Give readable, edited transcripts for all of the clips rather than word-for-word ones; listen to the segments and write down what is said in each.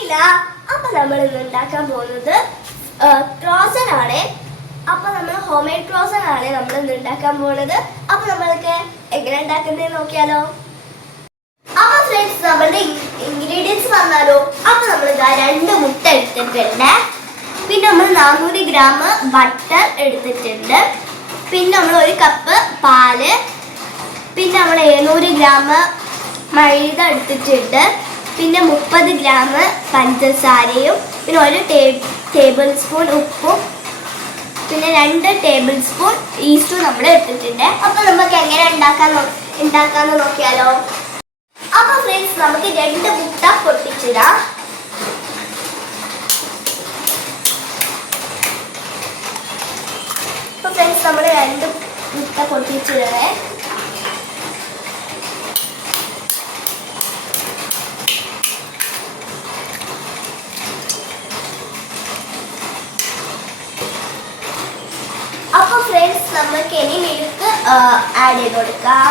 അറിയില്ല. അപ്പൊ നമ്മൾ ഇന്ന് ഉണ്ടാക്കാൻ പോകുന്നത് ക്രോസൻ ആണ്. അപ്പൊ നമ്മൾ ഹോം മെയ്ഡ് ക്രോസൻ ആണ് നമ്മൾ ഇന്ന് ഉണ്ടാക്കാൻ പോകുന്നത്. അപ്പൊ നമ്മൾക്ക് എങ്ങനെ ഉണ്ടാക്കുന്നത് നോക്കിയാലോ. അപ്പൊ ഫ്രണ്ട്സ് നമ്മളുടെ ഇൻഗ്രീഡിയൻസ് പറഞ്ഞാലോ. അപ്പൊ നമ്മൾ ഇതാ 2 മുട്ട എടുത്തിട്ടുണ്ട്. പിന്നെ നമ്മൾ 400 ഗ്രാം ബട്ടർ എടുത്തിട്ടുണ്ട്. പിന്നെ നമ്മൾ 1 കപ്പ് പാല്, പിന്നെ നമ്മൾ 700 ഗ്രാം മൈദ എടുത്തിട്ടുണ്ട്. പിന്നെ 30 ഗ്രാം പഞ്ചസാരയും, പിന്നെ 1 ടേബിൾ സ്പൂൺ ഉപ്പും, പിന്നെ 2 ടേബിൾ സ്പൂൺ ഈസ്റ്റും നമ്മൾ എടുത്തിട്ടുണ്ട്. അപ്പൊ നമുക്ക് എങ്ങനെ ഉണ്ടാക്കാന്ന് നോക്കിയാലോ. അപ്പൊ ഫ്രണ്ട്സ് നമുക്ക് 2 മുട്ട പൊട്ടിച്ചിടാം. അപ്പൊ ഫ്രണ്ട്സ് നമ്മൾ 2 മുട്ട പൊട്ടിച്ചിടേ. അപ്പൊ ഫ്രണ്ട്സ് നമുക്ക് ഇനി മിൽക്ക് ആഡ് ചെയ്ത് കൊടുക്കാം.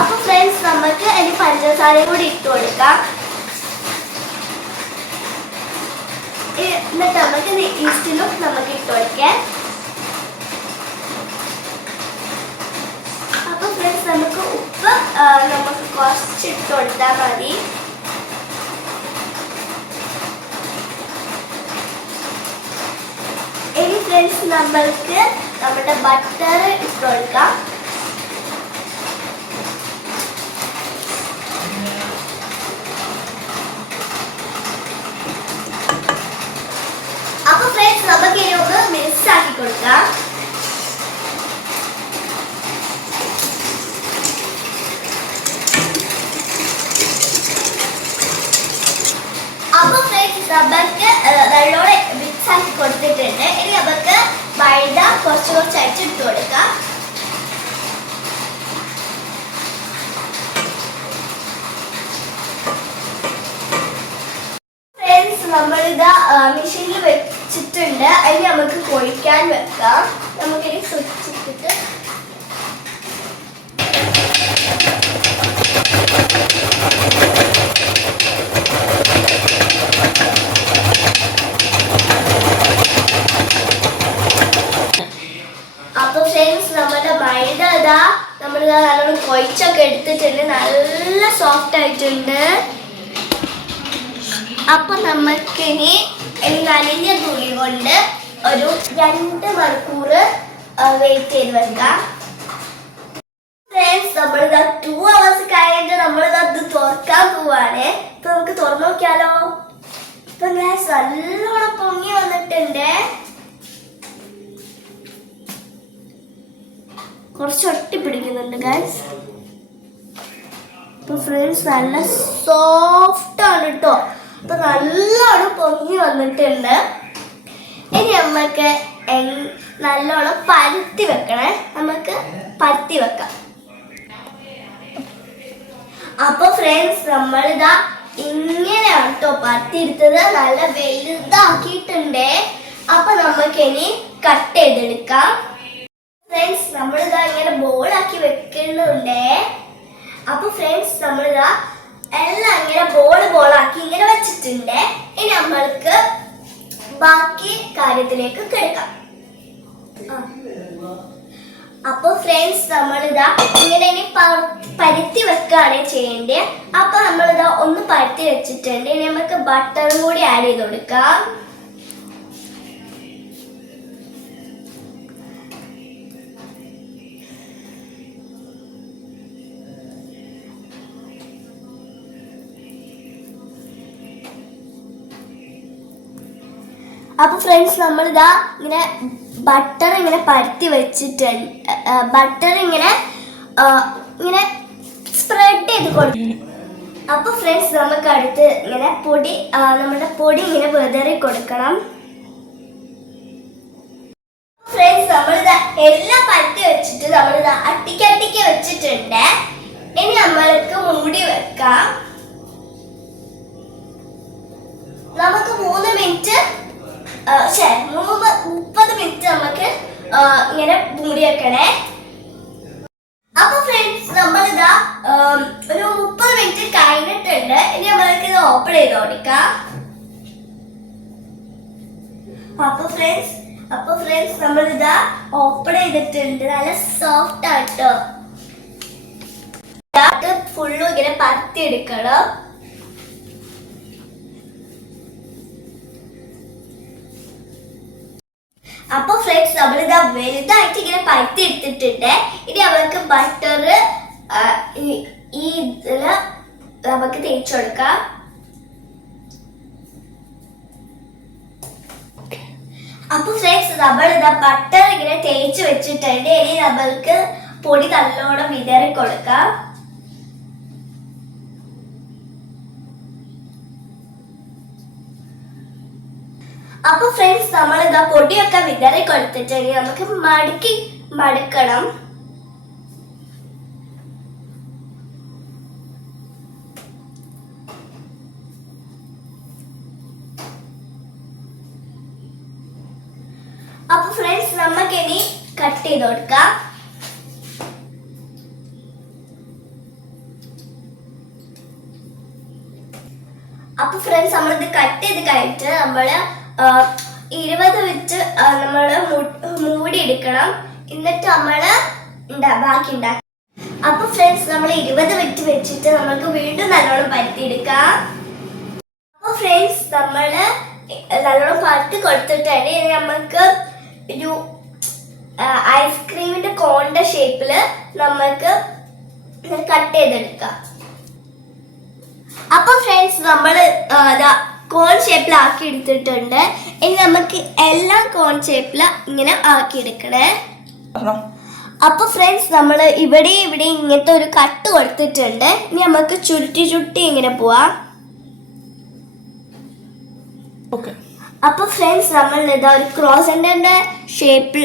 അപ്പൊ ഫ്രണ്ട്സ് നമുക്ക് ഇനി പഞ്ചസാരയും കൂടി ഇട്ട് കൊടുക്കാം. എന്നിട്ട് നമുക്ക് ഈസ്റ്റിലും നമുക്ക് ഇട്ട് കൊടുക്കാം. അപ്പൊ ഫ്രണ്ട്സ് നമുക്ക് ഉപ്പ് നമുക്ക് കുറച്ച് ഇട്ട് കൊടുത്താൽ മതി. ഇനി ഫ്രണ്ട്സ് നമ്മൾക്ക് നമ്മുടെ ബട്ടർ ഇട്ട് കൊടുക്കാം. അപ്പൊ ഫ്രണ്ട്സ് നമുക്ക് ഇനി ഒന്ന് മിക്സ് ആക്കി കൊടുക്കാം. അപ്പൊ ഫ്രണ്ട്സ് നമുക്ക് നല്ലോണം മിക്സ് ആക്കി കൊടുത്തിട്ടുണ്ട്. ഇനി നമുക്ക് മൈദ കുറച്ച് അരിച്ചിട്ട് കൊടുക്കാം. ഫ്രണ്ട്സ് നമ്മളിതാ മെഷീനിൽ വെച്ചിട്ടുണ്ട്. അതിന് നമുക്ക് കൊഴിക്കാൻ വെക്കാം. നമുക്കിനി സ്വിച്ച് ഇട്ടിട്ട് അപ്പൊ ഫ്രണ്ട്സ് നമ്മുടെ മൈദ നമ്മളിതാ നല്ലോണം കൊഴിച്ചൊക്കെ എടുത്തിട്ടുണ്ട്. നല്ല സോഫ്റ്റ് ആയിട്ടുണ്ട്. അപ്പൊ നമുക്കിനി നനഞ്ഞ തുണി കൊണ്ട് ഒരു 2 മണിക്കൂർ വെയിറ്റ് ചെയ്ത് വെക്കാം. ഫ്രണ്ട്സ് നമ്മളിതാ 2 hours കഴിഞ്ഞിട്ട് നമ്മളിതാ ഇത് തുറക്കാൻ പോവാണ്. ഇപ്പൊ നമുക്ക് തുറന്നു നോക്കിയാലോ. ഇപ്പൊ നല്ലോണം പൊങ്ങി വന്നിട്ടുണ്ട്. കുറച്ച് ഒട്ടി പിടിക്കുന്നുണ്ട് ഗൈസ്. ഇപ്പൊ ഫ്രണ്ട്സ് നല്ല സോഫ്റ്റ് ആണ് കേട്ടോ. ഇപ്പൊ നല്ലോണം പൊങ്ങി വന്നിട്ടുണ്ട്. ഇനി നമുക്ക് നല്ലോണം പരത്തി വെക്കണേ. നമുക്ക് പരത്തി വെക്കാം. അപ്പൊ ഫ്രണ്ട്സ് നമ്മളിതാ ഇങ്ങനെയാണ് കേട്ടോ പരത്തിയെടുത്തത്. നല്ല വലുതാക്കിയിട്ടുണ്ട്. അപ്പൊ നമുക്ക് ഇനി കട്ട് ചെയ്തെടുക്കാം. ഫ്രണ്ട്സ് നമ്മളിതാ ഇങ്ങനെ ബോളാക്കി വെക്കുന്നുണ്ടേ. അപ്പൊ ഫ്രണ്ട്സ് നമ്മളിതാ എല്ലാം ഇങ്ങനെ ബോളാക്കി ഇങ്ങനെ വെച്ചിട്ടുണ്ട്. ഇനി നമ്മൾക്ക് ബാക്കി കാര്യത്തിലേക്ക് കിടക്കാം. അപ്പൊ ഫ്രണ്ട്സ് നമ്മളിതാ ഇങ്ങനെ ഇനി പരത്തി വെക്കുകയാണ് ചെയ്യേണ്ടത്. അപ്പൊ നമ്മളിതാ ഒന്ന് പരത്തി വെച്ചിട്ടുണ്ട്. ഇനി നമുക്ക് ബട്ടറും കൂടി ആഡ് ചെയ്ത് കൊടുക്കാം. അപ്പൊ ഫ്രണ്ട്സ് നമ്മളിതാ ഇങ്ങനെ ബട്ടർ ഇങ്ങനെ പരത്തി വെച്ചിട്ടുണ്ട്. ബട്ടർ ഇങ്ങനെ സ്പ്രെഡ് ചെയ്ത് കൊടുക്കും. അപ്പൊ ഫ്രണ്ട്സ് നമുക്ക് അടുത്ത് ഇങ്ങനെ നമ്മുടെ പൊടി ഇങ്ങനെ വിതറി കൊടുക്കണം. ഫ്രണ്ട്സ് നമ്മളിതാ എല്ലാം പരത്തി വെച്ചിട്ട് നമ്മളിതാ അട്ടിക്ക് വെച്ചിട്ടുണ്ട്. ഇനി നമ്മൾക്ക് മൂടി വെക്കാം. നമുക്ക് 30 മിനിറ്റ് നമുക്ക് ഇങ്ങനെ മൂടി വെക്കണേ. അപ്പൊ ഫ്രണ്ട്സ് നമ്മളിതാ ഒരു 30 മിനിറ്റ് കഴിഞ്ഞിട്ടുണ്ട്. ഇനി നമ്മൾക്ക് ഇത് ഓപ്പൺ ചെയ്ത് കൊടുക്കാം. അപ്പൊ ഫ്രണ്ട്സ് നമ്മളിതാ ഓപ്പൺ ചെയ്തിട്ടുണ്ട്. നല്ല സോഫ്റ്റ് ആട്ടോ. ഫുള്ളും ഇങ്ങനെ പരത്തി എടുക്കണം. അപ്പൊ ഫ്രണ്ട്സ് നമ്മളിതാ വലുതായിട്ട് ഇങ്ങനെ പരത്തി എടുത്തിട്ടുണ്ട്. ഇനി നമ്മൾക്ക് ബട്ടർ ഈ ഇതില് നമുക്ക് തേച്ച് കൊടുക്കാം. അപ്പൊ ഫ്രണ്ട്സ് നമ്മളിതാ ബട്ടർ ഇങ്ങനെ തേച്ച് വെച്ചിട്ടുണ്ട്. ഇനി നമ്മൾക്ക് പൊടി നല്ലോണം വിതറി കൊടുക്കാം. അപ്പൊ ഫ്രണ്ട്സ് നമ്മളിതാ പൊടിയൊക്കെ വിതറി കൊടുത്തിട്ട് നമുക്ക് മടക്കണം. അപ്പൊ ഫ്രണ്ട്സ് നമുക്ക് ഇനി കട്ട് ചെയ്ത് കൊടുക്കാം. അപ്പൊ ഫ്രണ്ട്സ് നമ്മളിത് കട്ട് ചെയ്ത് കഴിഞ്ഞിട്ട് നമ്മള് 20 മിനിറ്റ് നമ്മള് മൂടി എടുക്കണം. എന്നിട്ട് നമ്മള് ബാക്കി ഉണ്ടാക്കാം. അപ്പൊ ഫ്രണ്ട്സ് നമ്മൾ 20 മിനിറ്റ് വെച്ചിട്ട് നമുക്ക് വീണ്ടും നല്ലോണം പരത്തിയെടുക്കാം. അപ്പൊ ഫ്രണ്ട്സ് നമ്മള് നല്ലോണം പരത്തി കൊടുത്തിട്ടുണ്ട്. ഇനി നമുക്ക് ഒരു ഐസ്ക്രീമിന്റെ കോണിന്റെ ഷേപ്പില് നമുക്ക് കട്ട് ചെയ്തെടുക്കാം. അപ്പൊ ഫ്രണ്ട്സ് നമ്മള് കോൺ ഷേപ്പിലാക്കി എടുത്തിട്ടുണ്ട്. ഇനി നമുക്ക് എല്ലാം കോൺ ഷേപ്പിൽ ഇങ്ങനെ ആക്കി എടുക്കണേ. അപ്പൊ ഫ്രണ്ട്സ് നമ്മൾ ഇവിടെ ഇങ്ങനത്തെ ഒരു കട്ട് കൊടുത്തിട്ടുണ്ട്. ഇനി നമുക്ക് ചുരുട്ടി ഇങ്ങനെ പോവാം. അപ്പൊ ഫ്രണ്ട്സ് നമ്മൾ ഇതാ ഒരു ക്രോസന്റെ ഷേപ്പിൽ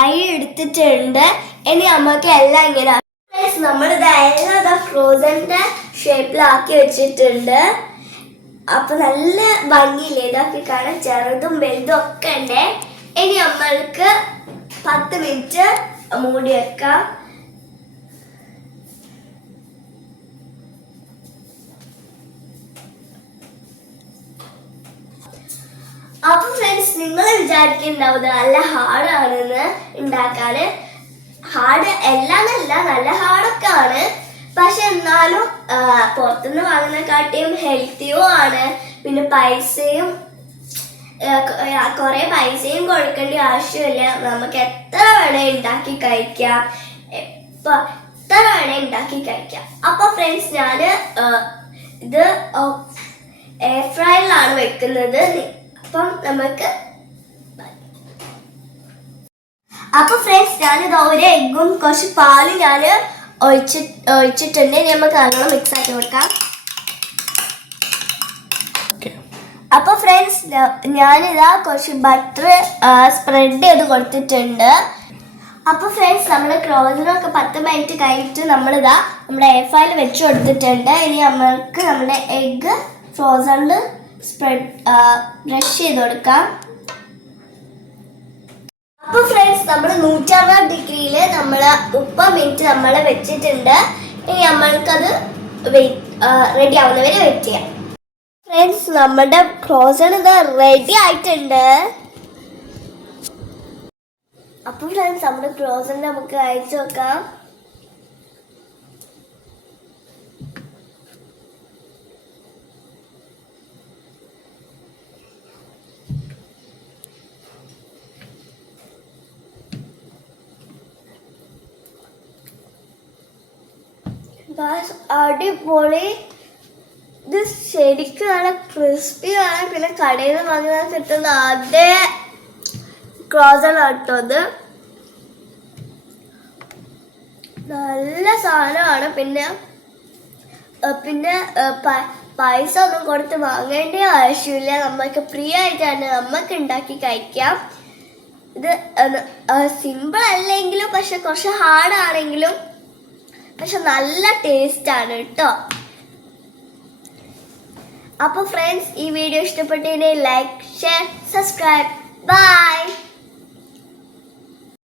ആയി എടുത്തിട്ടുണ്ട്. ഇനി നമുക്ക് എല്ലാം ഇങ്ങനെ നമ്മൾ ഇതെല്ലാം ക്രോസന്റെ ഷേപ്പിലാക്കി വെച്ചിട്ടുണ്ട്. അപ്പൊ നല്ല ഭംഗിയില്ലേ ഇതൊക്കെ കാണാൻ. ചെറുതും വലുതും ഒക്കെ ഉണ്ട്. ഇനി നമ്മൾക്ക് 10 മിനിറ്റ് മൂടി വെക്കാം. അപ്പൊ ഫ്രണ്ട്സ് നിങ്ങൾ വിചാരിക്കുന്നുണ്ടാവും നല്ല ഹാർഡാണെന്ന് ഉണ്ടാക്കാന്. ഹാർഡ് എല്ലാന്നല്ല, നല്ല ഹാർഡൊക്കെ ആണ്. പക്ഷെ എന്നാലും പുറത്തുനിന്ന് വാങ്ങുന്നതിനെക്കാട്ടിയും ഹെൽത്തിയും ആണ്. പിന്നെ കുറെ പൈസയും കൊടുക്കേണ്ട ആവശ്യമില്ല. നമുക്ക് എത്ര വേണേ ഉണ്ടാക്കി കഴിക്കാം. അപ്പൊ ഫ്രണ്ട്സ് ഞാന് ഇത് എയർ ഫ്രയറിലാണ് വെക്കുന്നത്. അപ്പം നമുക്ക് അപ്പൊ ഫ്രണ്ട്സ് ഞാനിത് ഒരു എഗ്ഗും കുറച്ച് പാലും ഞാൻ ഒഴിച്ചിട്ടുണ്ട്. നമുക്ക് നല്ലോണം മിക്സ് ആക്കി കൊടുക്കാം. അപ്പൊ ഫ്രണ്ട്സ് ഞാനിതാ കുറച്ച് ബട്ടർ സ്പ്രെഡ് ചെയ്ത് കൊടുത്തിട്ടുണ്ട്. അപ്പൊ ഫ്രണ്ട്സ് നമ്മുടെ ക്രോസറൊക്കെ 10 മിനിറ്റ് കഴിഞ്ഞിട്ട് നമ്മളിതാ നമ്മുടെ എയർ ഫ്രയറിൽ വെച്ച് കൊടുത്തിട്ടുണ്ട്. ഇനി നമ്മൾക്ക് നമ്മുടെ എഗ്ഗ് ഫ്രോസണിൽ ബ്രഷ് ചെയ്ത് കൊടുക്കാം. അപ്പൊ ഫ്രണ്ട്സ് നമ്മൾ 160 ഡിഗ്രിയിൽ നമ്മൾ 30 മിനിറ്റ് നമ്മൾ വെച്ചിട്ടുണ്ട്. ഇനി നമ്മൾക്കത് റെഡി ആവുന്നവരെ വെയിറ്റ് ചെയ്യാം. ഫ്രണ്ട്സ് നമ്മുടെ ക്രോസൺ ഇത് റെഡി ആയിട്ടുണ്ട്. അപ്പൊ ഫ്രണ്ട്സ് നമ്മുടെ ക്രോസൺ നമുക്ക് അയച്ചു വെക്കാം. അടിപൊളി. ഇത് ശരിക്കും നല്ല ക്രിസ്പി ആണ്. പിന്നെ കടയിൽ നിന്ന് വാങ്ങാൻ കിട്ടുന്ന അതേ ക്രോസൺ ആട്ടോ ഇത്. നല്ല സാധനമാണ്. പിന്നെ പൈസ ഒന്നും കൊടുത്ത് വാങ്ങേണ്ട ആവശ്യമില്ല. നമുക്ക് ഫ്രീ ആയിട്ടാണ് നമുക്ക് ഉണ്ടാക്കി കഴിക്കാം. ഇത് സിമ്പിൾ അല്ലെങ്കിലും പക്ഷെ കുറച്ച് ഹാർഡാണെങ്കിലും പക്ഷെ നല്ല ടേസ്റ്റ് ആണ് കേട്ടോ. അപ്പോൾ ഫ്രണ്ട്സ് ഈ വീഡിയോ ഇഷ്ടപ്പെട്ടെങ്കിൽ ലൈക്ക്, ഷെയർ, സബ്സ്ക്രൈബ്. ബൈ.